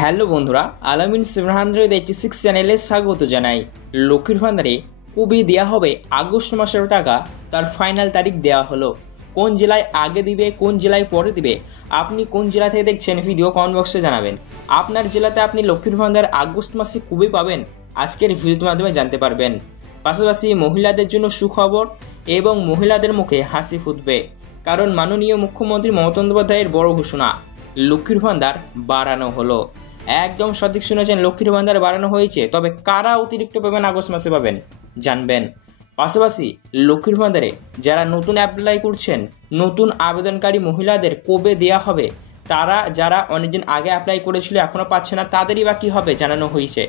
Hello বন্ধুরা, আলামিন 786 চ্যানেলে স্বাগত জানাই। লক্ষ্মীর ভান্ডারে কবে দেওয়া হবে আগস্ট মাসের টাকা, তার ফাইনাল তারিখ দেওয়া হলো। কোন জেলায় আগে দিবে, কোন জেলায় পরে দিবে, আপনি কোন জেলা থেকে দেখছেন ভিডিও কমেন্ট বক্সে জানাবেন। আপনার জেলাতে আপনি লক্ষ্মীর ভান্ডার আগস্ট মাসে কবে পাবেন আজকের ভিডিওর মাধ্যমে জানতে পারবেন। পাশাপাশি মহিলাদের জন্য সুখবর এবং মহিলাদের মুখে হাসি ফুটবে, কারণ মাননীয় মুখ্যমন্ত্রী মমতা বন্দ্যোপাধ্যায়ের বড় ঘোষণা, লক্ষ্মীর ভান্ডার বাড়ানো হলো। একদম সঠিক শুনেছেন, লক্ষ্মীর ভান্ডার বাড়ানো হয়েছে। তবে কারা অতিরিক্ত পাবেন আগস্ট মাসে পাবেন জানবেন। পাশাপাশি লক্ষ্মীর ভান্ডারে যারা নতুন অ্যাপ্লাই করছেন, নতুন আবেদনকারী মহিলাদের কবে দেয়া হবে, তারা যারা অনেকদিন আগে অ্যাপ্লাই করেছিল এখনও পাচ্ছে না, তাদেরই বা কী হবে জানানো হয়েছে।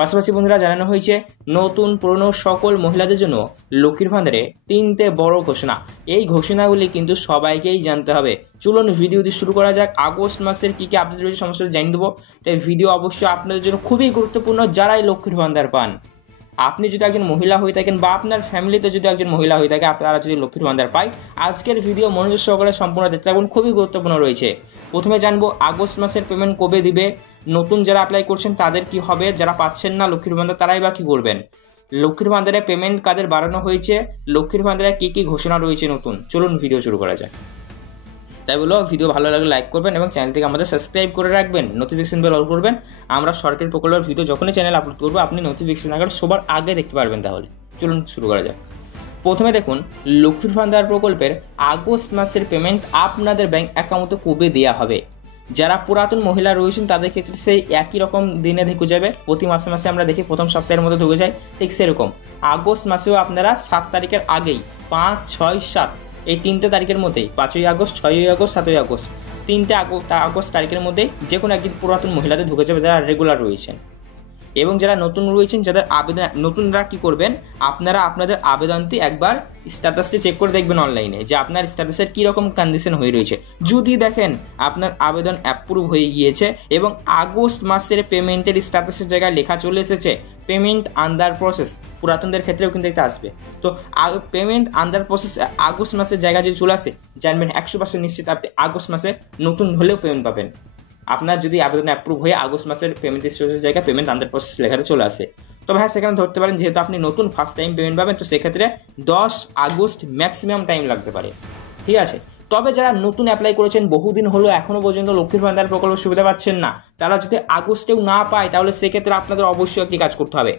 পাশাপাশি বন্ধুরা জানানো হয়েছে নতুন পুরনো সকল মহিলাদের জন্য লক্ষ্মীর ভান্ডারে 3টে বড় ঘোষণা। এই ঘোষণাগুলি কিন্তু সবাইকেই জানতে হবে। চলুন ভিডিওটি শুরু করা যাক। আগস্ট মাসের কী কী আপডেট রয়েছে সমস্ত জানিয়ে দেবো। তাই ভিডিও অবশ্যই আপনাদের জন্য খুবই গুরুত্বপূর্ণ যারাই লক্ষ্মীর ভান্ডার পান। আপনি যদি একজন মহিলা হয়ে থাকেন বা আপনার ফ্যামিলিতে যদি একজন মহিলা হয়ে থাকে, আপনারা যদি লক্ষ্মীর ভান্ডার পায়, আজকের ভিডিও মনোযোগ সহকারে সম্পূর্ণ দেখতে থাকুন, খুবই গুরুত্বপূর্ণ রয়েছে। প্রথমে জানবো আগস্ট মাসের পেমেন্ট কবে দিবে, নতুন যারা অ্যাপ্লাই করছেন তাদের কি হবে, যারা পাচ্ছেন না লক্ষ্মীর ভান্ডার তারাই বা কী করবেন, লক্ষ্মীর ভান্ডারে পেমেন্ট কাদের বাড়ানো হয়েছে, লক্ষ্মীর ভান্ডারে কী কী ঘোষণা রয়েছে নতুন। চলুন ভিডিও শুরু করা যায়। তাই বলো, ভিডিও ভালো লাগলে লাইক করবেন এবং চ্যানেলটিকে আমাদের সাবস্ক্রাইব করে রাখবেন, নোটিফিকেশন বেল অল করবেন। আমরা সরকারি প্রকল্পের ভিডিও যখনই চ্যানেল আপলোড করবো আপনি নোটিফিকেশন আকারে সবার আগে দেখতে পারবেন। তাহলে চলুন শুরু করা যাক। প্রথমে দেখুন, লক্ষ্মীর ভান্ডার প্রকল্পের আগস্ট মাসের পেমেন্ট আপনাদের ব্যাংক অ্যাকাউন্টে কবে দেওয়া হবে। যারা পুরাতন মহিলা রয়েছেন তাদের ক্ষেত্রে সেই একই রকম দিনে ঢুকে যাবে। প্রতি মাসে মাসে আমরা দেখি প্রথম সপ্তাহের মধ্যে ঢুকে যায়, ঠিক সেরকম আগস্ট মাসেও আপনারা 7 তারিখের আগেই 5, 6, 7 এই 3টে তারিখের মধ্যেই, 5ই আগস্ট, 6ই আগস্ট, 7ই আগস্ট, 3টে আগস্ট তারিখের মধ্যেই যে কোনো একদিন পুরাতন মহিলাদের ঢুকে যাবে যারা রেগুলার রয়েছেন। এবং যারা নতুন রয়েছেন, যাদের আবেদন নতুনরা কী করবেন, আপনারা আপনাদের আবেদনটি একবার স্ট্যাটাসটি চেক করে দেখবেন অনলাইনে যে আপনার স্ট্যাটাসের কীরকম কন্ডিশন হয়ে রয়েছে। যদি দেখেন আপনার আবেদন অ্যাপ্রুভ হয়ে গিয়েছে এবং আগস্ট মাসের পেমেন্টের স্ট্যাটাসের জায়গায় লেখা চলে এসেছে পেমেন্ট আন্ডার প্রসেস, পুরাতনদের ক্ষেত্রেও কিন্তু এটা আসবে। তো পেমেন্ট আন্ডার প্রসেস আগস্ট মাসের জায়গায় যদি চলে আসে, জানবেন 100% নিশ্চিত আপনি আগস্ট মাসে নতুন হলেও পেমেন্ট পাবেন। আপনার যদি আবেদন অ্যাপ্রুভ হয়ে আগস্ট মাসের পেমেন্ট স্টেটাসের জায়গায় পেমেন্ট আন্ডার প্রসেস লেখাতে চলে আসে, তবে হ্যাঁ সেখানে ধরতে পারেন যেহেতু আপনি নতুন ফার্স্ট টাইম পেমেন্ট পাবেন, তো সেক্ষেত্রে 10 আগস্ট ম্যাক্সিমাম টাইম লাগতে পারে। ঠিক আছে। তবে যারা নতুন অ্যাপ্লাই করেছেন, বহুদিন হলো এখনও পর্যন্ত লক্ষ্মীর ভান্ডার প্রকল্পের সুবিধা পাচ্ছেন না, তারা যদি আগস্টেও না পায় তাহলে সেক্ষেত্রে আপনাদের অবশ্যই একটি কাজ করতে হবে।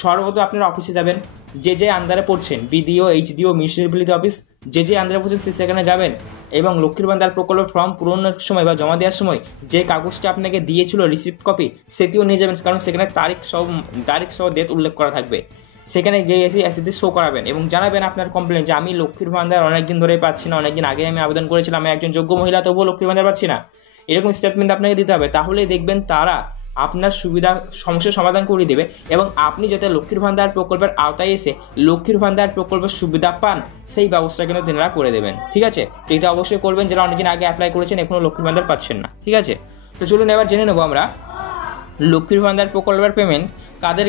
সর্বপ্রথম আপনারা অফিসে যাবেন, যে আন্ডারে পড়ছেন, বিডিও, এইচডিও, মিউনিসিপ্যালিটি অফিস, যে আন্ডারে পড়ছেন সেখানে যাবেন এবং লক্ষ্মীর ভান্ডার প্রকল্পের ফর্ম পূরণের সময় বা জমা দেওয়ার সময় যে কাগজটা আপনাকে দিয়েছিল রিসিপ্ট কপি, সেটিও নিয়ে যাবেন, কারণ সেখানে তারিখ সহ ডেট উল্লেখ করা থাকবে। সেখানে গিয়ে এসে শো করাবেন এবং জানাবেন আপনার কমপ্লেন যে আমি লক্ষ্মীর ভান্ডার অনেকদিন ধরে পাচ্ছি না, অনেকদিন আগে আমি আবেদন করেছিলাম, আমি একজন যোগ্য মহিলা তবুও লক্ষ্মীর ভান্ডার পাচ্ছি না। এরকম স্টেটমেন্ট আপনাকে দিতে হবে। তাহলেই দেখবেন তারা আপনার সমস্যার সমাধান করে দেবে এবং আপনি যাতে লক্ষ্মীর ভান্ডার প্রকল্পের আওতায় এসে লক্ষ্মীর ভান্ডার প্রকল্পের সুবিধা পান সেই ব্যবস্থা কিন্তু তেনারা করে দেবেন। ঠিক আছে, তো এটা অবশ্যই করবেন যারা অনেকদিন আগে অ্যাপ্লাই করেছেন এখনও লক্ষ্মীর ভান্ডার পাচ্ছেন না। ঠিক আছে, তো চলুন এবার জেনে নেবো আমরা লক্ষ্মীর ভান্ডার প্রকল্পের পেমেন্ট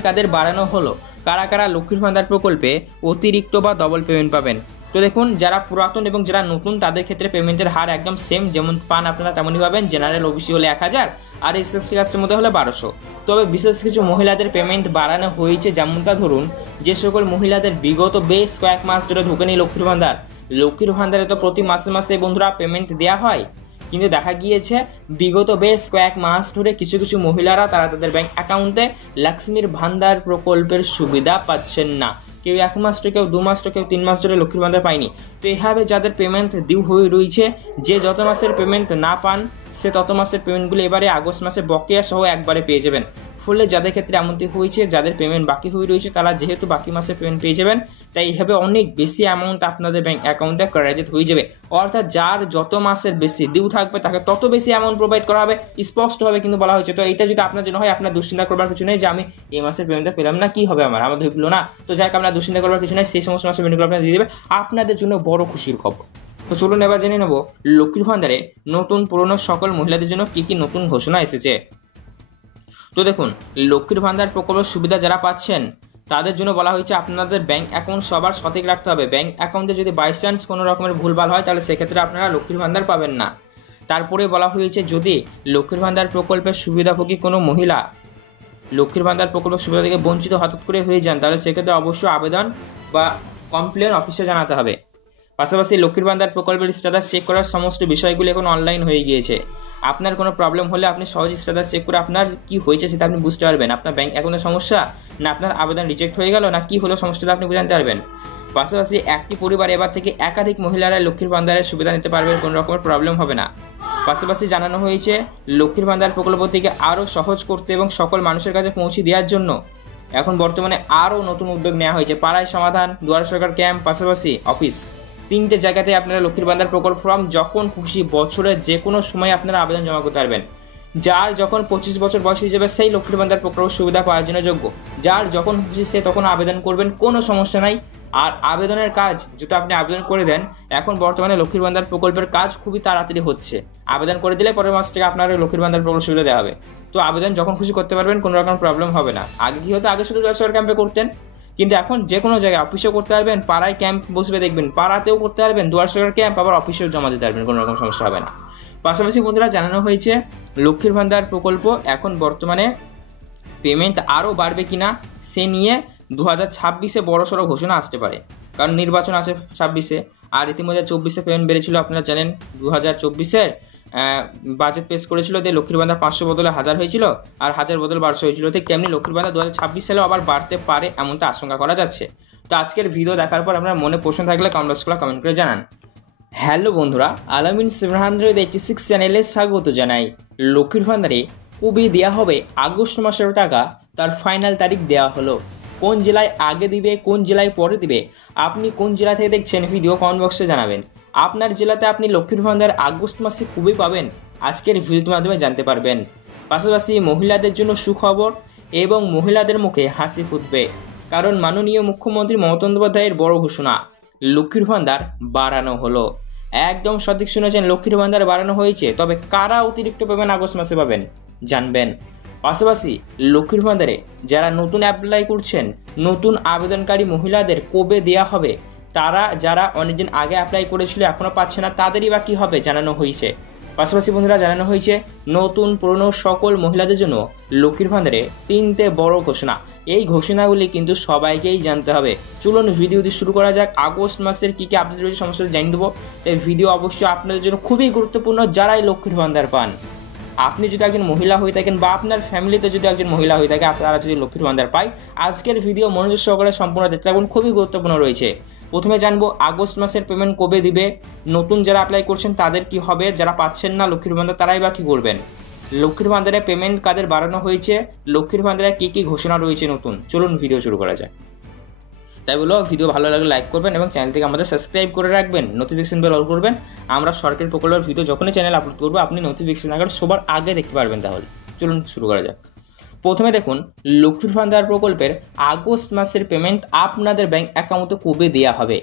কাদের বাড়ানো হলো, কারা কারা লক্ষ্মীর ভান্ডার প্রকল্পে অতিরিক্ত বা ডবল পেমেন্ট পাবেন। তো দেখুন, যারা পুরাতন এবং যারা নতুন তাদের ক্ষেত্রে পেমেন্টের হার একদম সেম, যেমন পান আপনারা তেমনই পাবেন। জেনারেল ওবিসি হলে 1000 আর এসএসটি কাস্টের মধ্যে হলে 1200। তবে বিশেষ কিছু মহিলাদের পেমেন্ট বাড়ানো হয়েছে, যেমনটা ধরুন যে সকল মহিলাদের বিগত বেশ কয়েক মাস ধরে ঢোকেনি লক্ষ্মীর ভান্ডারে তো প্রতি মাসে মাসে বন্ধুরা পেমেন্ট দেওয়া হয়, কিন্তু দেখা গিয়েছে বিগত বেশ কয়েক মাস ধরে কিছু কিছু মহিলারা তারা তাদের ব্যাংক অ্যাকাউন্টে লক্ষ্মীর ভান্ডার প্রকল্পের সুবিধা পাচ্ছেন না। কেউ 1 মাস তো, কেউ 2 মাস তো, কেউ 3 মাস ধরে লক্ষ্মীর ভান্ডার পায়নি। তো এইভাবে যাদের পেমেন্ট ডিউ হয়ে রয়েছে, যে যত মাসের পেমেন্ট না পান সে তত মাসের পেমেন্টগুলো এবারে আগস্ট মাসে বকেয়া সহ একবারে পেয়ে যাবেন। ফলে যাদের ক্ষেত্রে এমনটি হয়েছে, যাদের পেমেন্ট বাকি হয়ে রয়েছে, তারা যেহেতু বাকি মাসে পেমেন্ট পেয়ে যাবেন, তাই এইভাবে অনেক বেশি অ্যামাউন্ট আপনাদের ব্যাংক অ্যাকাউন্টে ক্রেডিট হয়ে যাবে। অর্থাৎ যার যত মাসের বেশি ডিউ থাকবে তাকে তত বেশি অ্যামাউন্ট প্রোভাইড করা হবে, স্পষ্টভাবে কিন্তু বলা হয়েছে। তো এটা যদি আপনার জন্য হয়, আপনার দুশ্চিন্তা করবার কিছু নেই যে আমি এই মাসের পেমেন্টটা পেলাম না, কী হবে আমার ঢুকলো না। তো যাই হোক, আপনার দুশ্চিন্তা করবার কিছু নেই, সেই সমস্ত মাসের পেমেন্টগুলো আপনার দিয়ে দেবে, আপনাদের জন্য বড় খুশির খবর। তো চলুন এবার জেনে নেব লক্ষ্মীর ভান্ডারে নতুন পুরনো সকল মহিলাদের জন্য কী কী নতুন ঘোষণা এসেছে। তো দেখুন, লক্ষ্মীর ভান্ডার প্রকল্পের সুবিধা যারা পাচ্ছেন তাদের জন্য বলা হয়েছে আপনাদের ব্যাংক অ্যাকাউন্ট সবার সঠিক রাখতে হবে। ব্যাংক অ্যাকাউন্টে যদি বাই চান্স কোনো রকমের ভুলভাল হয় তাহলে সেক্ষেত্রে আপনারা লক্ষ্মীর ভান্ডার পাবেন না। তারপরে বলা হয়েছে যদি লক্ষ্মীর ভান্ডার প্রকল্পের সুবিধাভোগী কোনো মহিলা লক্ষ্মীর ভান্ডার প্রকল্পের সুবিধা থেকে বঞ্চিত হঠাৎ করে হয়ে যান, তাহলে সেক্ষেত্রে অবশ্যই আবেদন বা কমপ্লেন অফিসে জানাতে হবে। পাশাপাশি লক্ষ্মীর ভান্ডার প্রকল্পের স্ট্যাটাস চেক করার সমস্ত বিষয়গুলি এখন অনলাইন হয়ে গিয়েছে। আপনার কোনো প্রবলেম হলে আপনি সহজে স্ট্যাটাস চেক করে আপনার কি হয়েছে সেটা আপনি বুঝতে পারবেন। আপনার ব্যাংক অ্যাকাউন্টের সমস্যা, না আপনার আবেদন রিজেক্ট হয়ে গেল, না কি হলো সমস্যাটা আপনি জানতে পারবেন। পাশাপাশি একটি পরিবার এবার থেকে একাধিক মহিলারা লক্ষ্মীর ভান্ডারের সুবিধা নিতে পারবেন, কোনো রকমের প্রবলেম হবে না। পাশাপাশি জানানো হয়েছে লক্ষ্মীর ভান্ডার প্রকল্প থেকে আরও সহজ করতে এবং সকল মানুষের কাছে পৌঁছে দেওয়ার জন্য এখন বর্তমানে আরও নতুন উদ্যোগ নেওয়া হয়েছে। পাড়ায় সমাধান, দুয়ার সরকার ক্যাম্প, পাশাপাশি অফিস, 3টে জায়গাতে আপনারা লক্ষ্মীর ভান্ডার প্রকল্প ফর্ম যখন খুশি বছরের যে কোনো সময় আপনারা আবেদন জমা করতে পারবেন। যার যখন 25 বছর বয়স হয়ে যাবে সেই লক্ষ্মীর ভান্ডার প্রকল্প সুবিধা পাওয়ার জন্য যোগ্য। যার যখন খুশি সে তখন আবেদন করবেন, কোনো সমস্যা নাই। আর আবেদনের কাজ যেটা আপনি আবেদন করে দেন, এখন বর্তমানে লক্ষ্মীর ভান্ডার প্রকল্পের কাজ খুবই তাড়াতাড়ি হচ্ছে। আবেদন করে দিলে পরের মাস থেকে আপনার লক্ষ্মীর ভান্ডার প্রকল্প সুবিধা দেওয়া হবে। তো আবেদন যখন খুশি করতে পারবেন, কোনো রকম প্রবলেম হবে না। আগে কি হতো, আগে শুধু দশবার ক্যাম্পে করতেন, কিন্তু এখন যে কোনো জায়গায় অফিসেও করতে পারবেন, পাড়ায় ক্যাম্প বসবে দেখবেন, পাড়াতেও করতে পারবেন, দুয়ার সরকার ক্যাম্প, আবার অফিসেও জমা দিতে পারবেন, কোনো রকম সমস্যা হবে না। পাশাপাশি বন্ধুরা জানানো হয়েছে লক্ষ্মীর ভান্ডার প্রকল্প এখন বর্তমানে পেমেন্ট আরও বাড়বে কিনা সে নিয়ে 2026-এ বড়সড় ঘোষণা আসতে পারে, কারণ নির্বাচন আছে 26-এ। আর ইতিমধ্যে 24-এ পেমেন্ট বেড়েছিল, আপনারা জানেন 2024-এর বাজেট পেশ করেছিল যে লক্ষ্মীর ভান্ডার 500 বদলে 1000 হয়েছিল, আর 1000 বদলে 1200 হয়েছিল। ঠিক তেমনি লক্ষ্মীর ভান্ডার 2026 সালেও আবার বাড়তে পারে এমনটা আশঙ্কা করা যাচ্ছে। তো আজকের ভিডিও দেখার পর আপনার মনে প্রশ্ন থাকলে কমেন্ট করে জানান। হ্যালো বন্ধুরা, আলামিন 786 চ্যানেলে স্বাগত জানাই। লক্ষ্মীর ভান্ডারে কবে দেওয়া হবে আগস্ট মাসের টাকা, তার ফাইনাল তারিখ দেওয়া হলো। কোন জেলায় আগে দিবে, কোন জেলায় পরে দিবে, আপনি কোন জেলা থেকে দেখছেন ভিডিও কমেন্ট বক্সে জানাবেন। আপনার জেলাতে আপনি লক্ষ্মীর ভান্ডার আগস্ট মাসে কবে পাবেন আজকের ভিডিওর মাধ্যমে জানতে পারবেন। পাশাপাশি মহিলাদের জন্য সুখবর এবং মহিলাদের মুখে হাসি ফুটবে, কারণ মাননীয় মুখ্যমন্ত্রী মমতা বন্দ্যোপাধ্যায়ের বড় ঘোষণা, লক্ষ্মীর ভান্ডার বাড়ানো হলো। একদম সঠিক শুনেছেন, লক্ষ্মীর ভান্ডার বাড়ানো হয়েছে। তবে কারা অতিরিক্ত পাবেন আগস্ট মাসে পাবেন জানবেন। পাশাপাশি লক্ষ্মীর ভান্ডারে যারা নতুন অ্যাপ্লাই করছেন, নতুন আবেদনকারী মহিলাদের কবে দেওয়া হবে, তারা যারা অনেকদিন আগে অ্যাপ্লাই করেছিল এখনও পাচ্ছে না, তাদেরই বা কী হবে জানানো হয়েছে। পাশাপাশি বন্ধুরা জানানো হয়েছে নতুন পুরনো সকল মহিলাদের জন্য লক্ষ্মীর ভান্ডারে 3টে বড় ঘোষণা। এই ঘোষণাগুলি কিন্তু সবাইকেই জানতে হবে। চলুন ভিডিওটি শুরু করা যাক। আগস্ট মাসের কী কী আপডেট রয়েছে সমস্ত জানিয়ে দেবো। এই ভিডিও অবশ্যই আপনাদের জন্য খুবই গুরুত্বপূর্ণ যারাই লক্ষ্মীর ভান্ডার পান। আপনি যদি একজন মহিলা হয়ে থাকেন বা আপনার ফ্যামিলিতে যদি একজন মহিলা হয়ে থাকে, আপনারা যদি লক্ষ্মীর ভান্ডার পায়, আজকের ভিডিও মনোযোগ সহকারে সম্পূর্ণ দেখতে থাকুন, খুবই গুরুত্বপূর্ণ রয়েছে। প্রথমে জানবো আগস্ট মাসের পেমেন্ট কবে দিবে, নতুন যারা অ্যাপ্লাই করছেন তাদের কি হবে, যারা পাচ্ছেন না লক্ষ্মীর ভান্ডার তারাই বা কী করবেন, লক্ষ্মীর ভান্ডারে পেমেন্ট কাদের বাড়ানো হয়েছে, লক্ষ্মীর ভান্ডারে কী কী ঘোষণা রয়েছে নতুন। চলুন ভিডিও শুরু করা যায়। তাই বলো ভিডিও ভালো লাগলে লাইক করবেন এবং চ্যানেলটিকে আমাদের সাবস্ক্রাইব করে রাখবেন, নোটিফিকেশন বেল অল করবেন। আমরা সরকারি প্রকল্পের ভিডিও যখনই চ্যানেল আপলোড করবো আপনি নোটিফিকেশন আগে সবার আগে দেখতে পারবেন। তাহলে চলুন শুরু করা যাক। প্রথমে দেখুন লক্ষ্মীর ভান্ডার প্রকল্পের আগস্ট মাসের পেমেন্ট আপনাদের ব্যাংক অ্যাকাউন্টে কবে দেওয়া হবে।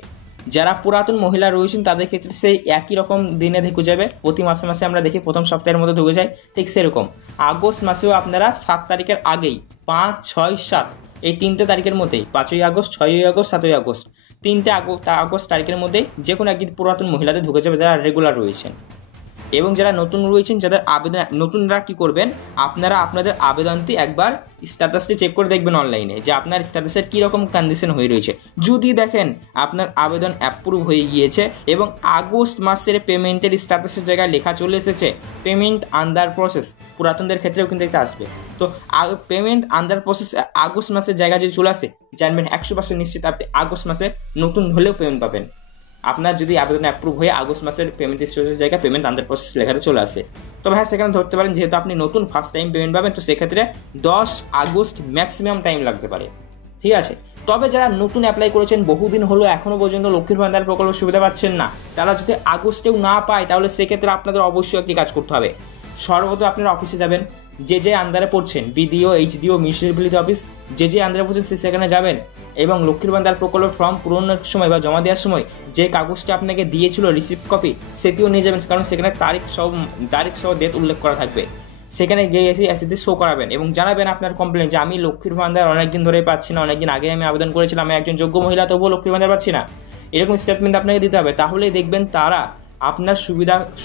যারা পুরাতন মহিলা রয়েছেন তাদের ক্ষেত্রে সেই একই রকম দিনে ঢুকে যাবে। প্রতি মাসে মাসে আমরা দেখি প্রথম সপ্তাহের মধ্যে ঢুকে যায়, ঠিক সেরকম আগস্ট মাসেও আপনারা 7 তারিখের আগেই 5, 6, 7 এই 3টে তারিখের মধ্যেই 5ই আগস্ট, 6ই আগস্ট, 7ই আগস্ট 3টে আগস্ট তারিখের মধ্যেই যে কোনো একদিন পুরাতন মহিলাদের ঢুকে যাবে যারা রেগুলার রয়েছেন। এবং যারা নতুন রয়েছেন, যাদের আবেদন নতুনরা কী করবেন, আপনারা আপনাদের আবেদনটি একবার স্ট্যাটাসটি চেক করে দেখবেন অনলাইনে যে আপনার স্ট্যাটাসের কীরকম কন্ডিশন হয়ে রয়েছে। যদি দেখেন আপনার আবেদন অ্যাপ্রুভ হয়ে গিয়েছে এবং আগস্ট মাসের পেমেন্টের স্ট্যাটাসের জায়গায় লেখা চলে এসেছে পেমেন্ট আন্ডার প্রসেস, পুরাতনদের ক্ষেত্রেও কিন্তু এটা আসবে। তো পেমেন্ট আন্ডার প্রসেস আগস্ট মাসের জায়গায় যদি চলে আসে, জানবেন 100% নিশ্চিত আপনি আগস্ট মাসে নতুন হলেও পেমেন্ট পাবেন। আপনার যদি আবেদন অ্যাপ্রুভ হয়ে আগস্ট মাসের পেমেন্ট স্টেটাসের জায়গায় পেমেন্ট আন্ডার প্রসেস লেখাটা চলে আসে, তবে হ্যাঁ সেখানে ধরতে পারেন যেহেতু আপনি নতুন ফার্স্ট টাইম পেমেন্ট পাবেন, তো সেক্ষেত্রে 10 আগস্ট ম্যাক্সিমাম টাইম লাগতে পারে। ঠিক আছে, তবে যারা নতুন অ্যাপ্লাই করেছেন, বহুদিন হলো এখনও পর্যন্ত লক্ষ্মীর ভান্ডার প্রকল্পের সুবিধা পাচ্ছেন না, তারা যদি আগস্টেও না পায় তাহলে সেক্ষেত্রে আপনাদের অবশ্যই একটি কাজ করতে হবে। সর্বপ্রথম আপনারা অফিসে যাবেন, যে আন্ডারে পড়ছেন, বিডিও, এইচডিও, মিউনিসিপ্যালিটি অফিস, যে আন্ডারে পড়ছেন সেখানে যাবেন এবং লক্ষ্মীর ভান্ডার প্রকল্পের ফর্ম পূরণের সময় বা জমা দেওয়ার সময় যে কাগজটি আপনাকে দিয়েছিল রিসিপ্ট কপি, সেটিও নিয়ে যাবেন, কারণ সেখানে তারিখ সহ ডেট উল্লেখ করা থাকবে। সেখানে গিয়ে এসে শো করাবেন এবং জানাবেন আপনার কমপ্লেন যে আমি লক্ষ্মীর ভান্ডার অনেকদিন ধরেই পাচ্ছি না, অনেকদিন আগে আমি আবেদন করেছিলাম, আমি একজন যোগ্য মহিলা তবুও লক্ষ্মীর ভান্ডার পাচ্ছি না, এরকম স্টেটমেন্ট আপনাকে দিতে হবে। তাহলেই দেখবেন তারা আপনার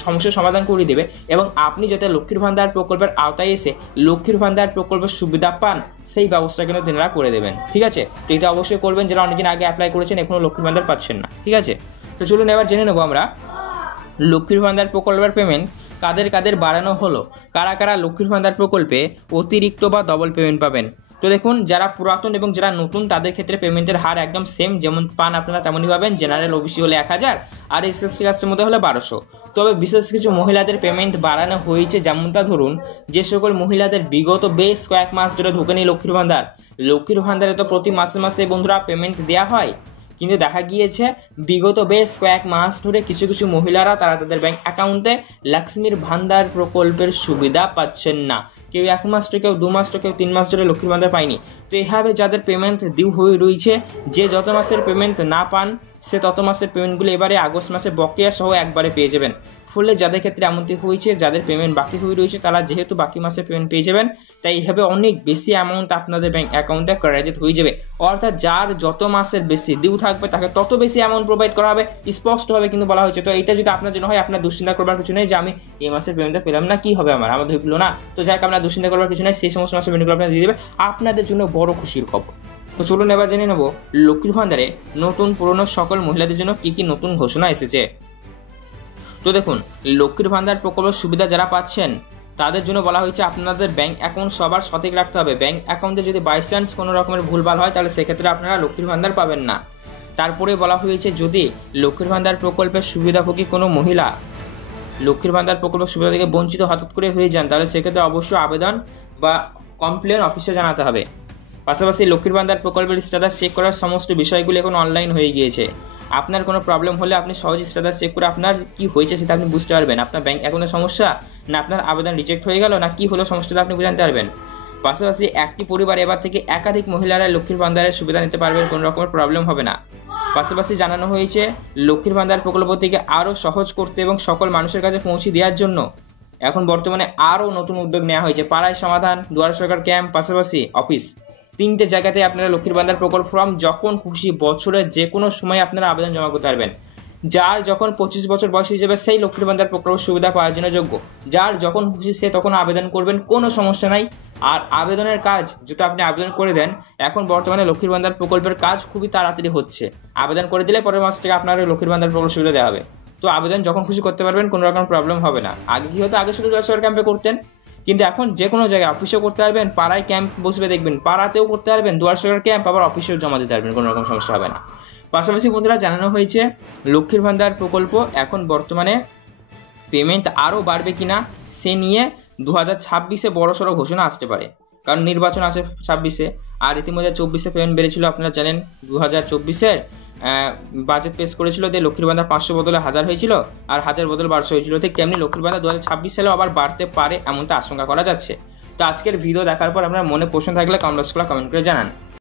সমস্যার সমাধান করে দেবে এবং আপনি যাতে লক্ষ্মীর ভান্ডার প্রকল্পের আওতায় এসে লক্ষ্মীর ভান্ডার প্রকল্পের সুবিধা পান সেই ব্যবস্থা কিন্তু তেনারা করে দেবেন। ঠিক আছে, তো এটা অবশ্যই করবেন যারা অনেকদিন আগে অ্যাপ্লাই করেছেন এখনও লক্ষ্মীর ভান্ডার পাচ্ছেন না। ঠিক আছে, তো চলুন এবার জেনে নেবো আমরা লক্ষ্মীর ভান্ডার প্রকল্পের পেমেন্ট কাদের কাদের বাড়ানো হলো, কারা কারা লক্ষ্মীর ভান্ডার প্রকল্পে অতিরিক্ত বা ডবল পেমেন্ট পাবেন। তো দেখুন, যারা পুরাতন এবং যারা নতুন তাদের ক্ষেত্রে পেমেন্টের হার একদম সেম, যেমন পান আপনারা তেমনই পাবেন। জেনারেল ওবিসি হলে 1000 আর এসএসটি কাস্টের মধ্যে হলে 1200। তবে বিশেষ কিছু মহিলাদের পেমেন্ট বাড়ানো হয়েছে, যেমনটা ধরুন যে সকল মহিলাদের বিগত বেশ কয়েক মাস ধরে ঢোকেনি লক্ষ্মীর ভান্ডারে তো প্রতি মাসে মাসে বন্ধুরা পেমেন্ট দেওয়া হয়, কিন্তু দেখা গিয়েছে বিগত বেশ কয়েক মাস ধরে কিছু কিছু মহিলারা তারা তাদের ব্যাংক অ্যাকাউন্টে লক্ষ্মীর ভান্ডার প্রকল্পের সুবিধা পাচ্ছেন না। কেউ 1 মাস তো, কেউ 2 মাস তো, কেউ 3 মাস ধরে লক্ষ্মীর ভান্ডার পায়নি। তো এইভাবে যাদের পেমেন্ট ডিউ হয়ে রয়েছে, যে যত মাসের পেমেন্ট না পান সে তত মাসের পেমেন্টগুলো এবারে আগস্ট মাসে বকেয়া সহ একবারে পেয়ে যাবেন। ফলে যাদের ক্ষেত্রে এমনটি হয়েছে, যাদের পেমেন্ট বাকি হয়ে রয়েছে তারা যেহেতু বাকি মাসে পেমেন্ট পেয়ে যাবেন, তাই এইভাবে অনেক বেশি অ্যামাউন্ট আপনাদের ব্যাংক অ্যাকাউন্টে ক্রেডিট হয়ে যাবে। অর্থাৎ যার যত মাসের বেশি ডিউ থাকবে তাকে তত বেশি অ্যামাউন্ট প্রোভাইড করা হবে, স্পষ্টভাবে কিন্তু বলা হয়েছে। তো এটা যদি আপনার জন্য হয়, আপনার দুশ্চিন্তা করবার কিছু নেই যে আমি এই মাসের পেমেন্টটা পেলাম না, কি হবে আমার ঢুকলো না। তো যাই হোক, আপনার দুশ্চিন্তা করবার কিছু নেই, সেই সমস্ত মাসের পেমেন্টগুলো আপনার দিয়ে দেবে, আপনাদের জন্য বড় খুশির খবর। তো চলুন এবার জেনে নেব লক্ষ্মীর ভান্ডারে নতুন পুরনো সকল মহিলাদের জন্য কি কি নতুন ঘোষণা এসেছে। তো দেখুন, লক্ষ্মীর ভান্ডার প্রকল্পের সুবিধা যারা পাচ্ছেন তাদের জন্য বলা হয়েছে আপনাদের ব্যাংক অ্যাকাউন্ট সবার সঠিক রাখতে হবে। ব্যাংক অ্যাকাউন্টে যদি বাই চান্স কোনো রকমের ভুলভাল হয় তাহলে সেক্ষেত্রে আপনারা লক্ষ্মীর ভান্ডার পাবেন না। তারপরে বলা হয়েছে যদি লক্ষ্মীর ভান্ডার প্রকল্পের সুবিধাভোগী কোনো মহিলা লক্ষ্মীর ভান্ডার প্রকল্পের সুবিধা থেকে বঞ্চিত হঠাৎ করে হয়ে যান তাহলে সেক্ষেত্রে অবশ্যই আবেদন বা কমপ্লেন অফিসে জানাতে হবে। পাশাপাশি লক্ষ্মীর ভান্ডার প্রকল্পের স্ট্যাটাস চেক করার সমস্ত বিষয়গুলো এখন অনলাইন হয়ে গিয়েছে। আপনার কোনো প্রবলেম হলে আপনি সহজে স্ট্যাটাস চেক করে আপনার কি হয়েছে সেটা আপনি বুঝতে পারবেন। আপনার ব্যাংক অ্যাকাউন্টের সমস্যা, না আপনার আবেদন রিজেক্ট হয়ে গেল, না কি হলো সমস্যাটা আপনি জানতে পারবেন। পাশাপাশি একটি পরিবারে এবার থেকে একাধিক মহিলারা লক্ষ্মীর ভান্ডারের সুবিধা নিতে পারবেন, কোনো রকমের প্রবলেম হবে না। পাশাপাশি জানানো হয়েছে লক্ষ্মীর ভান্ডার প্রকল্প থেকে আরও সহজ করতে এবং সকল মানুষের কাছে পৌঁছে দেওয়ার জন্য এখন বর্তমানে আরও নতুন উদ্যোগ নেওয়া হয়েছে। পাড়ায় সমাধান, দুয়ারে সরকার ক্যাম্প, পাশাপাশি অফিস, 3টে জায়গাতে আপনারা লক্ষ্মীর ভান্ডার প্রকল্প ফর্ম যখন খুশি বছরের যে কোনো সময় আপনারা আবেদন জমা করতে পারবেন। যার যখন 25 বছর বয়স হয়ে যাবে সেই লক্ষ্মীর ভান্ডার প্রকল্প সুবিধা পাওয়ার জন্য যোগ্য। যার যখন খুশি সে তখন আবেদন করবেন, কোনো সমস্যা নাই। আর আবেদনের কাজ যদি আপনি আবেদন করে দেন, এখন বর্তমানে লক্ষ্মীর ভান্ডার প্রকল্পের কাজ খুবই তাড়াতাড়ি হচ্ছে। আবেদন করে দিলে পরের মাস থেকে আপনার লক্ষ্মীর ভান্ডার প্রকল্প সুবিধা দেওয়া হবে। তো আবেদন যখন খুশি করতে পারবেন, কোনো রকম প্রবলেম হবে না। আগে কি হতো, আগে শুধু সরকার ক্যাম্পে করতেন, কিন্তু এখন যে কোনো জায়গায় অফিসেও করতে পারবেন, পাড়ায় ক্যাম্প বসবে দেখবেন, পাড়াতেও করতে পারবেন, দুয়ার সরকার ক্যাম্প আবার অফিসেও জমা দিতে পারবেন, কোনো রকম সমস্যা হবে না। পাশাপাশি বন্ধুরা জানানো হয়েছে লক্ষ্মীর ভান্ডার প্রকল্প এখন বর্তমানে পেমেন্ট আরও বাড়বে কিনা সে নিয়ে 2026-এ বড়সড় ঘোষণা আসতে পারে, কারণ নির্বাচন আছে 26-এ। আর ইতিমধ্যে 24-এ পেমেন্ট বেড়েছিল, আপনারা জানেন 2024-এর বাজেট পেশ করেছিল, দিয়ে লক্ষ্মীর ভান্ডার 500 বদলে 1000 হয়েছিল, আর 1000 বদল 1200 হয়েছিল। ঠিক তেমনি লক্ষ্মীর ভান্ডার 2026 সালেও আবার বাড়তে পারে এমনটা আশঙ্কা করা যাচ্ছে। তো আজকের ভিডিও দেখার পর আপনার মনে প্রশ্ন থাকলে কমেন্ট করে জানান।